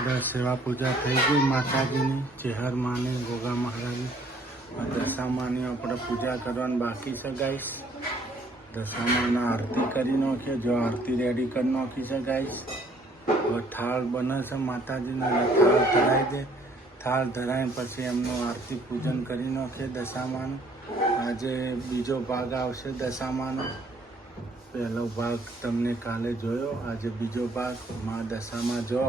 આપણે સેવા પૂજા થઈ ગઈ માતાજીની, ચેહર માની, ગોગા મહારાજની. દશામાની આપણે પૂજા કરવાની બાકી છે ગાઈસ. દશામાના આરતી કરી નાખીએ. જો આરતી રેડી કરી નાખી છે ગાઈસ. હવે થાળ બને છે માતાજીના, થાળ ધરાઈ દે. થાળ ધરાઈને પછી એમનું આરતી પૂજન કરી નાખીએ દશામાનું. આજે બીજો ભાગ આવશે દશામાનો. પહેલો ભાગ તમને કાલે જોયો, આજે બીજો ભાગ માં દશામાં. જો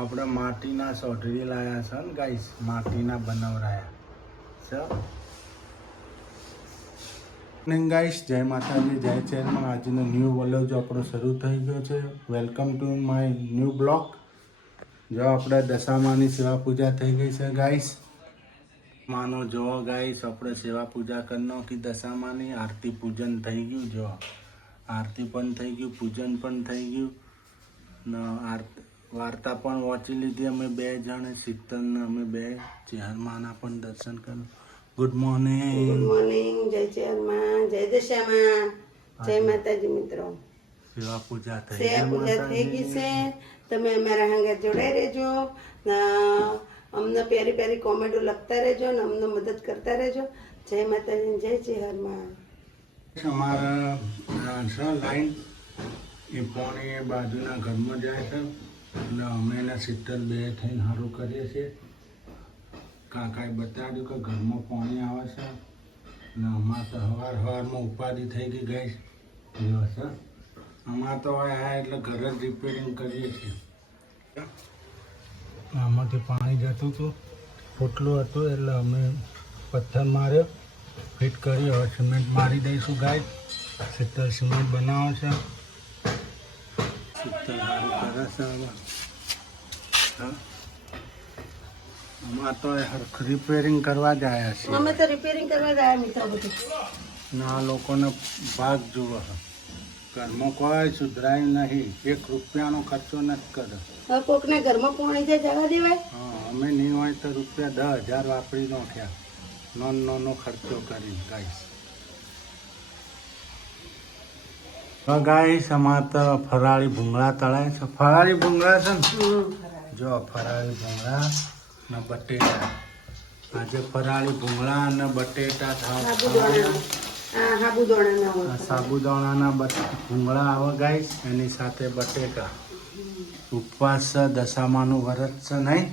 આપણે માટીના સોઢડી લાવ્યા છે ને ગાઈસ, માટીના બનાવરાયા છે. ગાઈસ જય માતાજી, જય ચેરમાં. આજનો ન્યૂ વ્લોગ આપણો શરૂ થઈ ગયો છે. Welcome to my new blog. જો આપણે દશામાની સેવા પૂજા થઈ ગઈ છે ગાઈસ. માનો જો ગાઈસ આપણે સેવા પૂજા કરી નાખી દશામાની. આરતી પૂજન થઈ ગયું. જો આરતી પણ થઈ ગયું, પૂજન પણ થઈ ગયું ને વાર્તા પણ વાંચી લીધી અમે બે જણે. શીતલને અમે બે ચેહરમાના પણ દર્શન કર્યું. Good morning. Good morning. જય ચેહરમાં, જય દશામાં, જય માતાજી મિત્રો. સેવા પૂજા થઈ ગઈ છે. તમે અમારા હાંગે જોડાઈ રહેજો, અમને પ્યારી પ્યારી કોમેન્ટો લખતા રહેજો ને અમને મદદ કરતા રહેજો. જય માતાજી, જય ચેહરમાં. અમારા લાઈન એ પાણી એ બાજુના ઘરમાં જાય છે એટલે અમે એના શીતલ બે થઈને સારું કરીએ છીએ. કાકાએ બતાવ્યું કે ઘરમાં પાણી આવે છે ને અમારે તો સવારમાં ઉપાધિ થઈ ગઈ ગઈ છે. અમારે તો હવે આ એટલે ઘર જ રિપેરિંગ કરીએ છીએ. આમાંથી પાણી જતું હતું, ફૂટલું હતું એટલે અમે પથ્થર માર્યો, ફિટ કરી. હવે સિમેન્ટ મારી દઈશું ગાય. શીતલ સિમેન્ટ બનાવે છે. શીતલ સારું કરે છે હવે. હા, અમારે તો રિપેરિંગ કરવા જ આવ્યા છીએ. અમે તો રિપેરિંગ કરવા જ આવ્યા મિત્રો બધું. ના આ લોકોને ભાગ જુઓ. ઘરમાં કોઈ સુધરાયું નહીં, 1 રૂપિયાનો ખર્ચો નથી કર્યો. હવે કોકના ઘરમાં પાણી જાય જવા દેવાય. હા, અમે નહીં હોય તો રૂપિયા 10,000 વાપરી નાખ્યા, નાનો ખર્ચો કરી ગાઈશ. ગાઈશ અમારે તો ફરાળી ભૂંગળા તળાય છે. ફરાળી ભૂંગળા છે ને, જો ફરાળી ભૂંગળા ને બટેટા. આજે ફરાળી ભૂંગળા અને બટેટા સાબુદાણાના ભૂંગળા આવે ગાઈશ, એની સાથે બટેટા. ઉપવાસ છે, દશામાનું વ્રત છે નહીં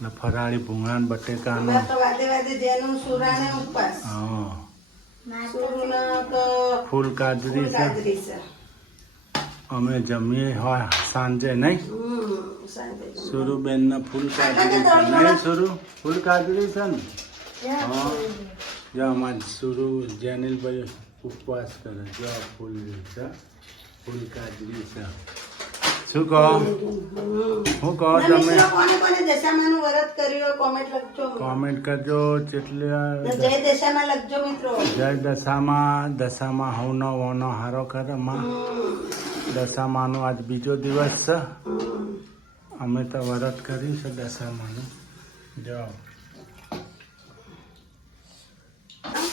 ને ફરાળી ભૂંગળા ને બટેકાનો. હા, ફૂલ કાજરી છે. અમે જમીએ હોય સાંજે નહીં. સુરુબેન ને ફૂલ કાજરી છે નહીં? ફૂલ કાજરી છે ને. હા, જો અમારે સુરુ જેનિલભાઈ ઉપવાસ કરે. જો ફૂલ છે, ફૂલ કાજરી છે. શું કહો તમે? દશામાનું વ્રત કર્યું કોમેન્ટ લખજો. કોમેન્ટ કરજો. જેટલે જય દશામાં લખજો મિત્રો. જય દશામાં હવનો વનો હારો કરે માં. દશામાનો આજ બીજો દિવસ છે. અમે તો વ્રત કર્યું છે દશામાનું.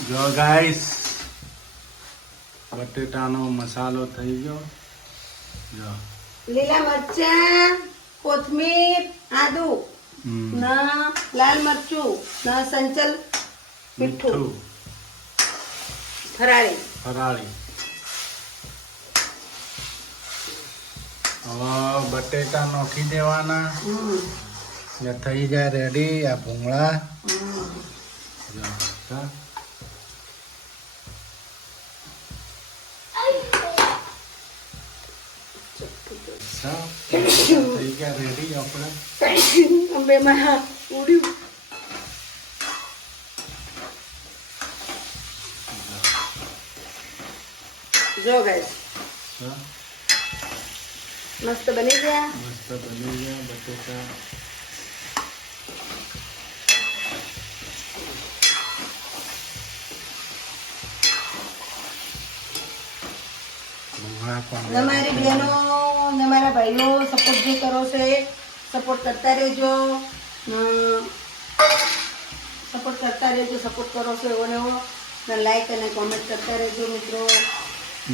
જો ગાઈસ બટેટાનો મસાલો થઈ ગયો. જો લીલા મરચા, કોથમીર, આદુ ના લાલ મરચું ના સંચલ મીઠું ફરાળી. હવે બટેટા નાખી દેવાના ને થઈ જાય રેડી. આ ભૂંગળા થઈ ગયા રેડી. આપણે ઉડ્યું. જો ગાઈસ મસ્ત બની ગયા. બટેટા. તમારી બહેનો ને મારા ભાઈઓ સપોર્ટ જે કરો છો એ સપોર્ટ કરતા રહેજો. સપોર્ટ કરો છો એવો ને લાઈક અને કોમેન્ટ કરતા રહેજો મિત્રો.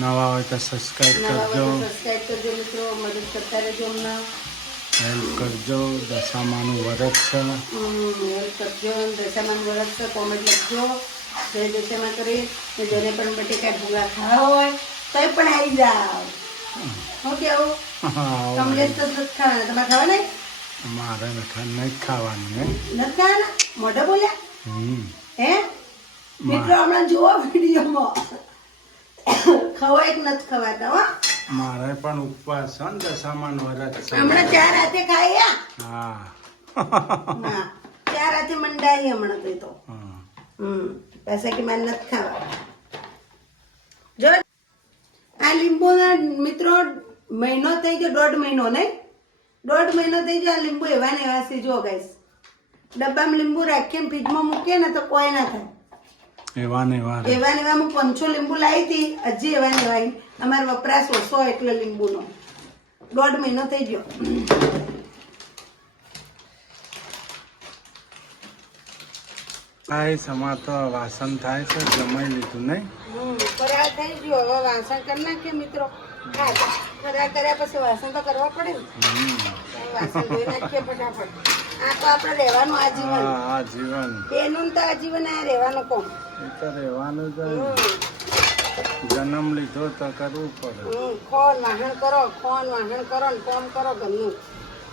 નવા હોય તો સબસ્ક્રાઇબ કરજો મિત્રો. મદદ કરતા રહેજો અમને. હેલ્પ કરજો. દશામાનું વ્રત છે. હેલ્પ કરજો. દશામાનું વ્રત છે. કોમેન્ટ લખજો. જય દશામાં કરી. જેને પણ બટેકા ભૂંગા ખાવા હોય તો પણ આવી જાઓ. હું કેવું કમલેશ તો નથી ખાવાના. તમારે ખાવા નહીં? મારે નથી ખાવાનું ને. નથી ખાવાના? મોઢા બોલ્યા હે મિત્રો? હમણાં જુઓ વિડીયોમાં ખવાય કે નથી ખવાતા હો. મારે પણ ઉપવાસ છે ને દશામાન વ્રત છે. હમણાં 4 હાથે ખાયા. હા હા 4 હાથે મંડાઈ હમણાં તો હા. પૈસા કે મારે નથી ખાવા. જો આ લીંબુના મિત્રો મહિનો થઈ ગયો, 1.5 મહિનો નહીં, 1.5 મહિનો થઈ ગયો. આ લીંબુ એવા ને એવા છે. જો ગાઈસ ડબ્બામાં લીંબુ રાખીને ફ્રીજમાં મૂકીએ ને તો કોઈ ના થાય. એવા ને એવા એવા ને એવા હું 500 લીંબુ લાવી હતી. હજી એવા ને એવા. અમારે વપરાશ ઓછો એટલે લીંબુનો 1.5 મહિનો થઈ ગયો. કાંઈ સમાર તો વાસણ થાય છે. જમાઈ લીધું નહીં? ફરાળ થઈ ગયો. હવે વાસણ કરી નાખીએ મિત્રો. ફરાળ કર્યા પછી વાસણ તો કરવા પડે ને. વાસણ ધોઈ નાખીએ ફટાફટ. આ તો આપણે રહેવાનું આજીવન. આ જીવન બેનું તો આજીવન આ રહેવાનું કોમ. એ તો રહેવાનું જ હોય ને. જન્મ લીધો તો કરવું પડે. ખોન વાહન કરો, ખોન વાહન કરો ને કોમ કરો ઘરનું.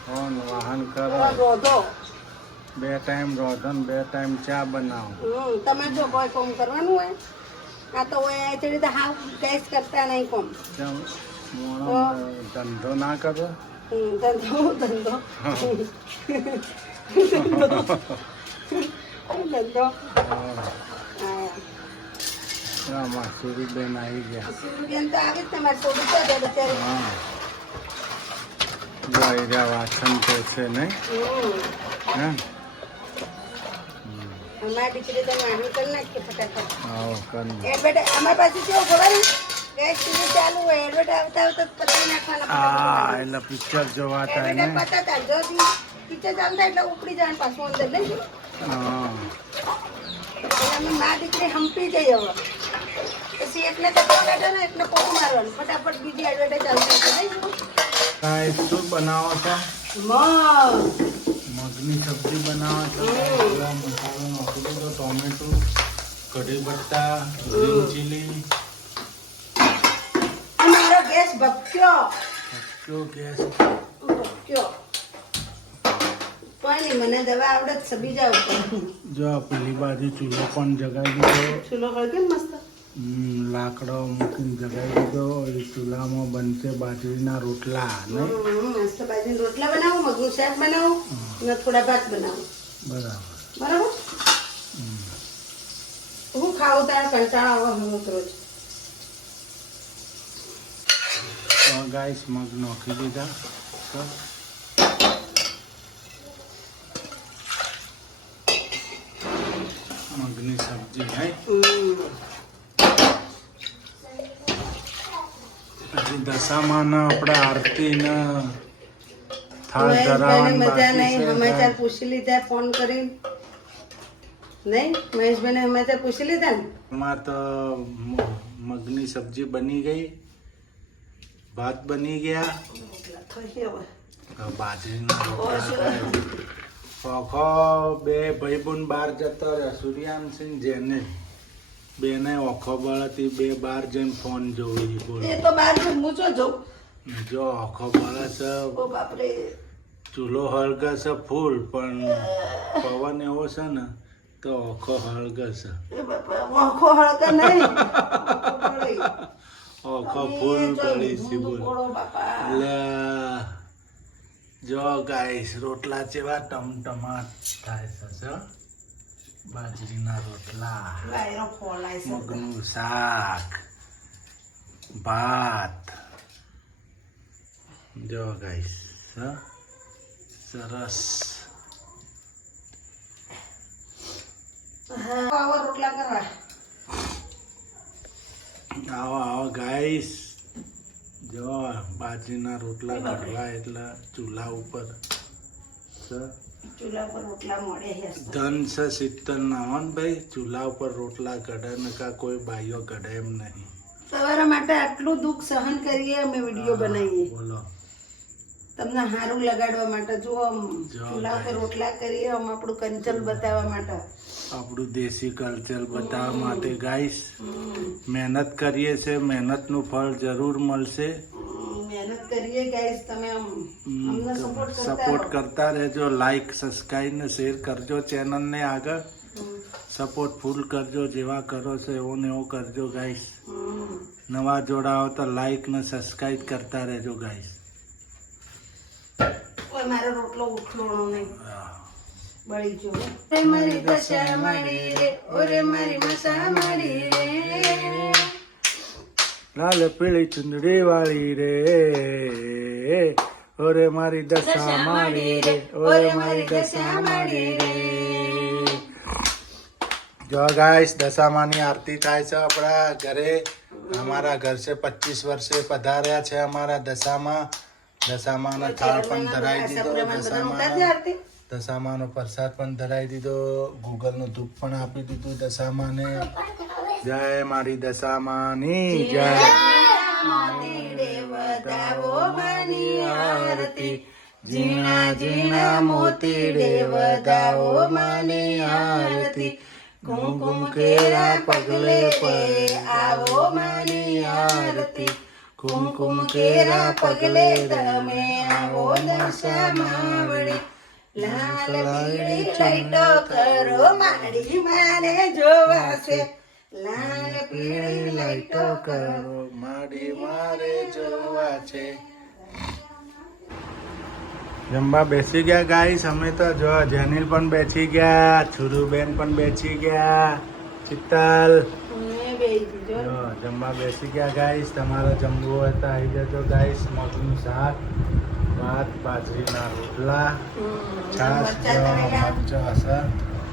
ફોન વાહન કરો, રોધો. 2 ટાઈમ રોધન, 2 ટાઈમ ચા બનાવો. તમે જો કોઈ કોમ કરવાનું હોય આ તો હોય એટલી રીતે હાવ ગેસ કરતા નહીં કોમ. કેમ મોણો ધંધો ના કરો? ધંધો ધંધો ધંધો. હા માસુરીબેન આવી ગયા. સૂર્યબેન તો આવી જ તમારે છોડી તો દે બચારી. હા જો આવી રહ્યા. વાસણ તો છે નહીં? હે અમારી દીકરી તો વાહન કરી નાખીએ ફટાફટ. આવો કરી એડવર્ટ અમારી પાસે કેવું ખબર ગેસ ટીવી ચાલુ હોય એડવર્ટ આવતા આવતા પતી નાખવાના. હા એટલે પિક્ચર જોવા થાય ને. એડવર્ટ પતાતા જો પિક્ચર ચાલતા એટલે ઉપડી જાય પાછું અંદર લઈ ગયું. હા એટલે અમે મા દીકરી હંપી જઈ હવે. પછી એકને તો પકડે ને એકને પોતું મારવાનું ફટાફટ બીજી એડવર્ટ ચાલુ થઈ લઈ ગયું. કાંઈ શું બનાવો છો? મગ મગની સબ્જી બનાવો છો? પેલા મસાલો નાખી દીધો. ટોમેટો, કઢી પત્તા, ગ્રીન ચીલી. મારો ગેસ ભપક્યો કયો ગેસ? ભપક્યો. કોઈ નહીં મને દવા આવડે જ સબી જાવ. જો આ પેલી બાજુ ચૂલો પણ જગાઈ દીધો. ચૂલો કર કેમ મસ્ત. લાકડો મૂકીને જગાઈ દીધો. એ ચૂલામાં બનશે બાજરીના રોટલા. ને મસ્ત બાજરી રોટલા બનાવું, મગનું શાક બનાવું અને થોડા ભાત બનાવું. બરાબર બરાબર. હું ખાવું તારા કંટાળો આવે હું રોજ. તો ગાઈસ મગ નાખી દીધા. તો મગની સબ્જી હે. પછી દશામાં આપણે આરતી ને થાળ ધરાવવાની મજા બાકી નહીં. છે. સમાચાર પૂછી લીધા ફોન કરીને નહીં? મહેશભાઈને સમાચાર પૂછી લીધા ને? એમાં તો મગની સબ્જી બની ગઈ, ભાત બની ગયા, બાજરીના રોટલા થાય. ઓખો 2 ભાઈબંધ બહાર જતા રહ્યા. સૂર્યાંશી જેને બેને ઓખો બળતી 2 બહાર જઈને ફોન જોવી. બોલો એ તો બહાર હું ચો જઉં. જો ઓખો બળે છે, ઓ બાપરે. ચૂલો હળગે છે ફૂલ, પણ પવન એવો છે ને તો ઓખો હળગે છે. એ બાપા આંખો હળકા નહીં. ઓખો ફૂલ બળી છે. બોલ ઓળો બાપા. એટલે જો ગાઈસ રોટલા જેવા ટમટમાટ થાય છે. બાજરીના રોટલા, વાયરો ખોલાય છે. મગનું શાક, ભાત. જો ગાઈસ સરસ. હા આવો રોટલા કરવા. આવો આવો ગાઈસ. જો બાજરીના રોટલા કાઢવા એટલે ચૂલા ઉપર ચૂલા પર રોટલા મળે છે. ધન છે 70 ના હો ને ભાઈ. ચૂલા ઉપર રોટલા કઢે ને કા કોઈ બાઈઓ કઢે એમ નહીં. તમારા માટે આટલું દુઃખ સહન કરીએ અમે વિડીયો બનાવીએ. બોલો તમને સારું લગાડવા માટે જુઓ આમ જો ચૂલા ઉપર રોટલા કરીએ આમ આપણું કંચલ બતાવવા માટે. આપણું દેશી કલ્ચર બતાવવા માટે ગાઈસ મહેનત કરીએ છે, મહેનતનું ફળ જરૂર મળશે. મહેનત કરીએ ગાઈસ, તમે આમ અમને સપોર્ટ કરતા રહેજો. લાઈક, સબસ્ક્રાઈબ ને શેર કરજો ચેનલને આગળ. સપોર્ટ ફૂલ કરજો, જેવા કરો છો એવો ને એવો કરજો ગાઈસ. નવા જોડાઓ તો લાઈક ને સબસ્ક્રાઈબ કરતા રહેજો ગાઈસ. કોઈ મારો રોટલો ઉઠલોણો નહીં બળી ગયો. ઓરે મારી દશા મારી રે, ઓરે મારી મસા મારી રે. લાલ પીળી ચુંદડી વાળી રે, ઓરે મારી દશા મારી રે, ઓરે મારી દશા મારી રે. જો ગાઈસ દશામાની આરતી થાય છે આપણા ઘરે. અમારા ઘર છે 25 વર્ષે પધાર્યા છે અમારા દશામાં. દશામાનો થાળ પણ ધરાઈ દીધો, દશામાનો પ્રસાદ પણ ધરાઈ દીધો, ગૂગલનું ધૂપ પણ આપી દીધું દશામાને. જય મારી દશામાની જય. ઝીણા ઝીણા મોતી રે વધાવો માની આરતી. કુમકુમ કેરા પગલે પે આવો માની આરતી. કુમકુમ કેરા પગલે તમે આવો દશામાં વડે. લાલ પીળી લાઈટો કરો મારી માને જોવાશે. લાલ પીળી લાઈટો કરો મારી મારે જોવા છે. જમવા બેસી ગયા ગાઈસ અમે તો. જો જેનિલ પણ બેસી ગયા, છુરુબેન પણ બેસી ગયા, ચિત્તલ જો જમવા બેસી ગયા ગાઈસ. તમારે જમવું હોય તો આવી જજો ગાઈસ. મગનું શાક, ભાત, બાજરીના રોટલા, છાશ, મરચા હશે.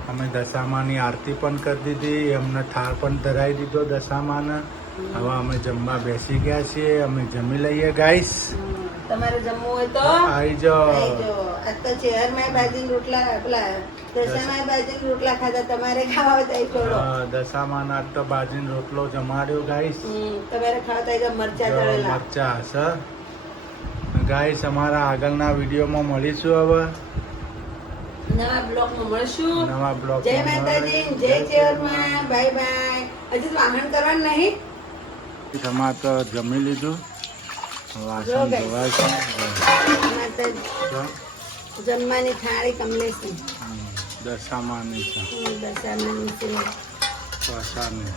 અમે દશામાની આરતી પણ કરી દીધી, અમને થાળ પણ ધરાઈ દીધો દશામાને. હવે અમે જમવા બેસી ગયા છીએ. અમે જમી લઈએ ગાઈસ. તમારે જમવું હોય તો આવી જાઓ. આજ તો શહેરમાં બાજરી રોટલા, પેલા દશામાં બાજરી રોટલા ખાધા. તમારે ખાવા હોય તો છોડો. દશામાં આજ તો બાજરીનો રોટલો જમાડ્યો ગાઈસ. તમારે ખાવા તો મરચા તળેલા. મરચા હશે ગાઈસ. અમારા આગળના વિડીયોમાં મળીશું હવે. નવા બ્લોગમાં મળશું. નવા બ્લોગ. જય માતાજી, જય શહેરમાં. Bye bye. હજી તો વાહન કરવાનું નહીં. તમારે તો જમી લીધું, વાસણ ધોવાય છે. જમવાની થાળી કમલેશની દશામાની છે, દશામાની છે. પ્રસાદની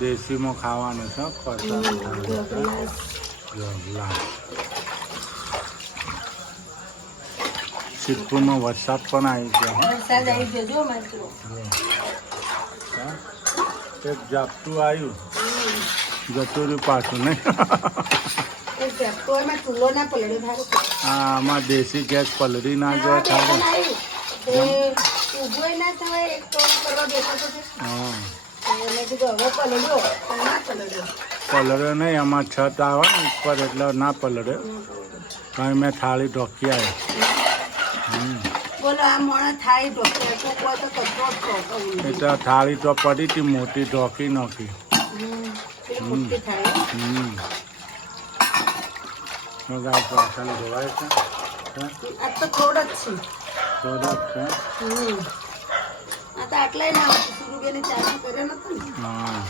દેશીમાં ખાવાનું છે. પ્રસાદ સિદ્ધપુરમાં વરસાદ પણ આવી ગયો. વરસાદ આવી ગયો જો માત્ર. એક ઝાપટું આવ્યું, જતું રહ્યું પાછું નહીં. ચૂલો ના પલડ્યો ધારો. હા, આમાં દેશી ગેસ પલળી ના જાય થાય. ઉભો ના થાય. એક તો કરવા બેઠો છે. હા, મેં કીધું હવે પલળ્યો, ના પલળ્યો. પલળ્યો નહીં. આમાં છત આવે ને ઉપર એટલે ના પલળ્યો. કારણ મેં થાળી ઢોકી આવ્યો. બોલો આ મોણા થાળી ઢોકે તો કોઈ તો કચરો ઢોકે. એટલે થાળી તો પડી હતી મોટી, ઢોકી નાખી. મોટી થાળી. વાસણ ધોવાય છે. આ તો થોડ જ છે. થોડાક છે. આ તો આટલાય ના હતું. સુરુબેને ચાલુ કર્યો નતો ને. હા,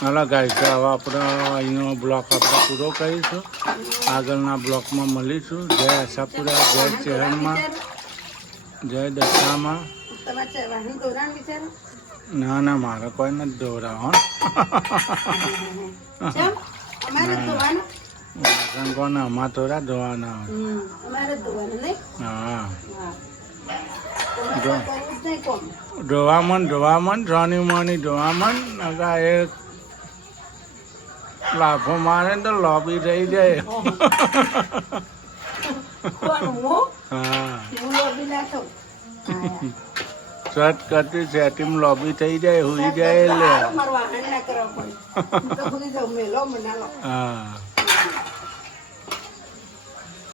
હાલો ગાઈસ, હવે આપણે અહીંનો બ્લોક આપણે પૂરો કરીશું. આગળના બ્લોકમાં મળીશું. જય આશાપુરા, જય ચહેરમાં, જય દશામાં. તમારે વાહન દોરાણ વિચારો. ના ના, મારે કોઈ નથી દોરાવો. અમારે ધોવાનું. કોને અમારે થોડા ધોવાના હોય. અમારે ધોવાનું નહીં. હા, કોમ ધોવામણ સોની મોની ધોવામણ. નકા એક લાફો મારે તો લોબી થઈ જાય. હા, સટ કરતી સેટિંગ લોબી થઈ જાય, હુઈ જાય એટલે. મારું વાહન ના કરવા પડે. હા.